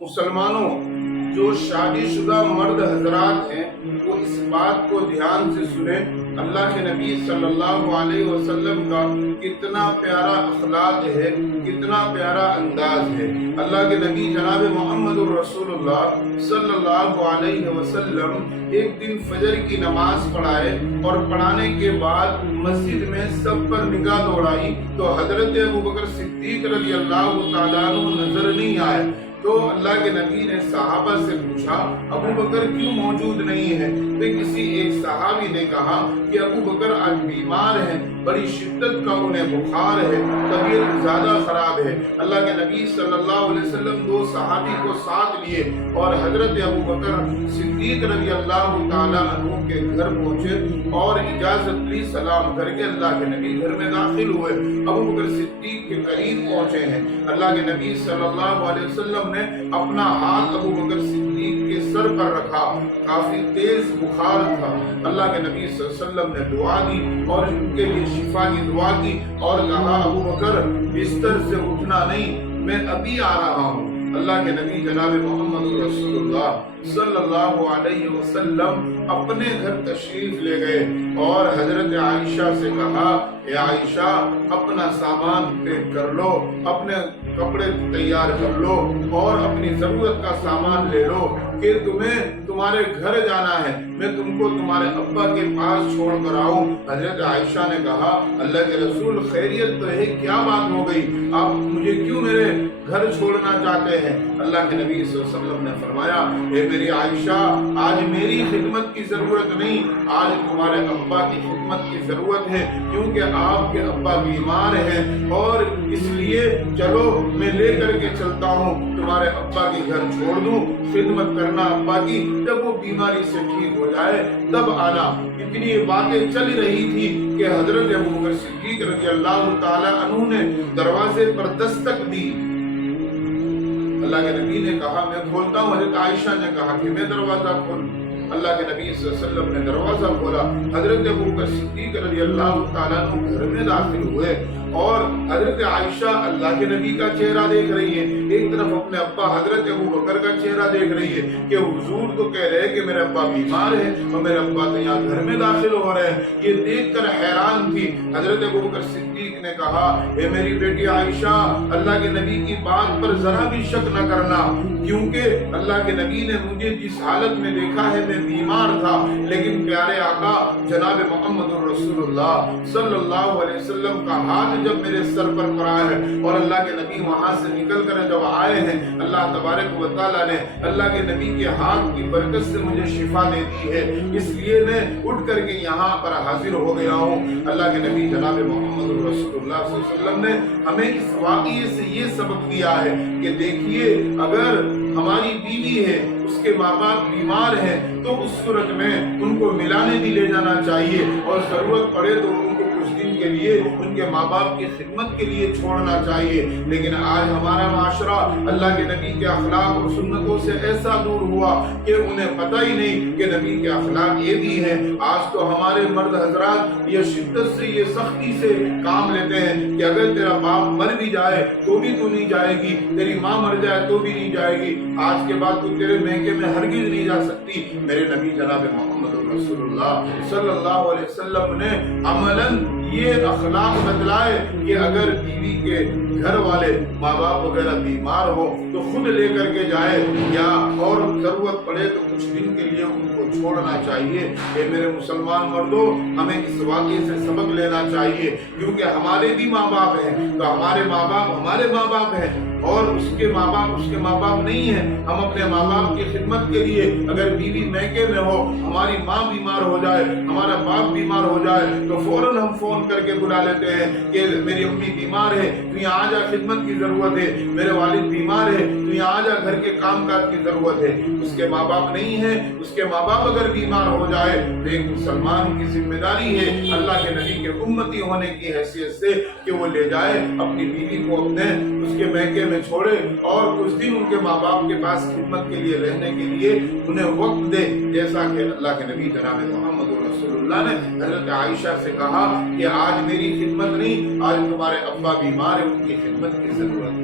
मुसलमानों, जो शादी शुदा मर्द हजरात हैं वो इस बात को ध्यान से सुने, अल्लाह के नबी सल्लल्लाहु अलैहि वसल्लम का कितना प्यारा अखलाक है, कितना प्यारा अंदाज है। अल्लाह के नबी जनाब मोहम्मद रसूलुल्लाह सल्लल्लाहु अलैहि वसल्लम एक दिन फजर की नमाज पढ़ाए और पढ़ाने के बाद मस्जिद में सब पर निगाह दौड़ाई तो हजरत अबू बकर सिद्दीक रज़ी अल्लाह तआला अन्हु नजर नहीं आए। तो अल्लाह के नबी ने सहाबा से पूछा, अबू बकर क्यों मौजूद नहीं है? तो किसी एक सहाबी ने कहा कि अबू बकर आज बीमार हैं, बड़ी शिद्दत का उन्हें बुखार है, तबीयत ज्यादा खराब है। अल्लाह के नबी सल्लल्लाहु अलैहि वसल्लम दो सहाबी को साथ लिए और हजरत अबू बकर सिद्दीक रज़ी अल्लाह तआला अन्हु के घर पहुंचे और इजाजत ली, सलाम करके अल्लाह के नबी घर में दाखिल हुए। अबू बकर सिद्दीक के करीब पहुंचे हैं। अल्लाह के नबी सल्लल्लाहु अलैहि वसल्लम ने अपना हाथ अबू बकर सिद्दीक के सर पर रखा, काफी तेज बुखार था। अल्लाह के नबी सल्लल्लाहु अलैहि वसल्लम ने दुआ दी और उनके लिए शिफा की दुआ की और कहा, अबू बकर बिस्तर से उठना नहीं, मैं अभी आ रहा हूँ। अल्लाह के नबी जनाब मोहम्मद रसूलुल्लाह सल्लल्लाहु अलैहि वसल्लम अपने घर तशरीफ ले गए और हजरत आयशा से कहा, ए आयशा अपना सामान पैक कर लो, अपने कपड़े तैयार कर लो और अपनी जरूरत का सामान ले लो कि तुम्हें तुम्हारे घर जाना है, मैं तुमको तुम्हारे अब्बा के पास छोड़ कर आऊं। हजरत आयशा ने कहा, अल्लाह के रसूल खैरियत तो है, क्या बात हो गई, आप मुझे क्यों मेरे घर छोड़ना चाहते हैं? अल्लाह के नबी सल्लल्लाहु अलैहि वसल्लम ने फरमाया, ए मेरी आयशा, आज मेरी खिदमत की जरूरत नहीं, आज तुम्हारे अब्बा की खिदमत की जरूरत है, क्योंकि आपके अब्बा बीमार हैं और इसलिए चलो मैं लेकर के चलता हूँ, तुम्हारे अब्बा के घर छोड़ दूं, खिदमत करना अब्बा की, जब वो बीमारी से ठीक हो जाए तब आना। इतनी बातें चल रही थी कि हजरत अबू बकर सिद्दीक रज़ी अल्लाह तआला अन्हु ने दरवाजे पर दस्तक दी। अल्लाह के नबी ने कहा, मैं खोलता हूँ। हजरत आयशा ने कहा कि मैं दरवाजा खोल। अल्लाह के नबी सल्लल्लाहु अलैहि वसल्लम ने दरवाजा खोला। हजरत अबू बकर सिद्दीक रज़ी अल्लाह तआला अन्हु घर में दाखिल हुए और हजरत आयशा अल्लाह के नबी का चेहरा देख रही है, एक तरफ अपने अब्बा हजरत अबू बकर का चेहरा देख रही है कि हुजूर तो कह रहे हैं कि मेरे अब्बा बीमार है और मेरे अब्बा तो यहाँ घर में दाखिल हो रहे हैं। ये देखकर हैरान थी। हजरत अबू बकर सिद्दीक ने कहा, ए मेरी बेटी आयशा, अल्लाह के नबी की बात पर जरा भी शक न करना, क्योंकि अल्लाह के नबी ने मुझे जिस हालत में देखा है मैं बीमार था, लेकिन प्यारे आका जनाब मोहम्मद रसूलुल्लाह सल्लल्लाहु अलैहि वसल्लम का हाथ जब मेरे सर पर पड़ा है और अल्लाह के नबी वहां से निकल कर जब आए हैं, अल्लाह तबारक व तआला ने अल्लाह के नबी के हाथ की बरकत से मुझे शिफा दे दी है, इसलिए मैं उठ करके यहाँ पर हाजिर हो गया हूँ। अल्लाह के नबी जनाब मोहम्मद रसूलुल्लाह सल्लल्लाहु अलैहि वसल्लम ने हमें इस वाक़ये से ये सबक दिया है कि देखिए, अगर हमारी बीवी है, उसके माँ बाप बीमार हैं, तो उस सूरत में उनको मिलाने भी ले जाना चाहिए और जरूरत पड़े तो उनको कुछ दिन के लिए उनके माँ बाप की खिदमत के लिए छोड़ना चाहिए। लेकिन आज हमारा माशरा अल्लाह के नबी के अखलाक और सुन्नतों से ऐसा दूर हुआ कि उन्हें पता ही नहीं कि नबी के अखलाक ये भी हैं। आज तो हमारे मर्द हजरात ये शिद्दत से, ये सख्ती से काम लेते हैं कि अगर तेरा बाप मर भी जाए तो भी तू नहीं जाएगी, तेरी माँ मर जाए तो भी नहीं जाएगी, आज के बाद तू तेरे महके में हरगिज नहीं जा सकती। मेरे नबी जनाब मोहम्मद रसूलुल्लाह सल्लल्लाहु अलैहि वसल्लम ने अमलन ये अखलाक बतलाए कि अगर बीवी के घर वाले माँ बाप वगैरह बीमार हो तो खुद लेकर के जाए, या और जरूरत पड़े तो कुछ दिन के लिए उनको छोड़ना चाहिए। ये मेरे मुसलमान मर्दों, हमें इस वाक़ये से सबक लेना चाहिए, क्योंकि हमारे भी माँ बाप हैं, तो हमारे माँ बाप हैं और उसके माँ बाप नहीं है। हम अपने माँ बाप की खिदमत के लिए, अगर बीवी मैके में हो, हमारी माँ बीमार हो जाए, हमारा बाप बीमार हो जाए, तो फौरन हम फोन करके बुला लेते हैं कि मेरी अम्मी बीमार है, तू यहाँ आ जा, खिदमत की जरूरत है, मेरे वालिद बीमार है, तू यहाँ आ जा, घर के काम काज की जरूरत है। उसके माँ बाप नहीं है, उसके माँ बाप अगर बीमार हो जाए तो एक मुसलमान की जिम्मेदारी है अल्लाह के नबी के उम्मती होने की हैसियत से कि वो ले जाए अपनी बीवी को अपने उसके मैके में छोड़े और कुछ दिन उनके माँ बाप के पास खिदमत के लिए रहने के लिए उन्हें वक्त दे, जैसा कि अल्लाह के नबी जनाब मोहम्मद रसूलुल्लाह ने हजरत आयशा से कहा कि आज मेरी खिदमत नहीं, आज तुम्हारे अब्बा बीमार है, उनकी खिदमत की जरूरत है।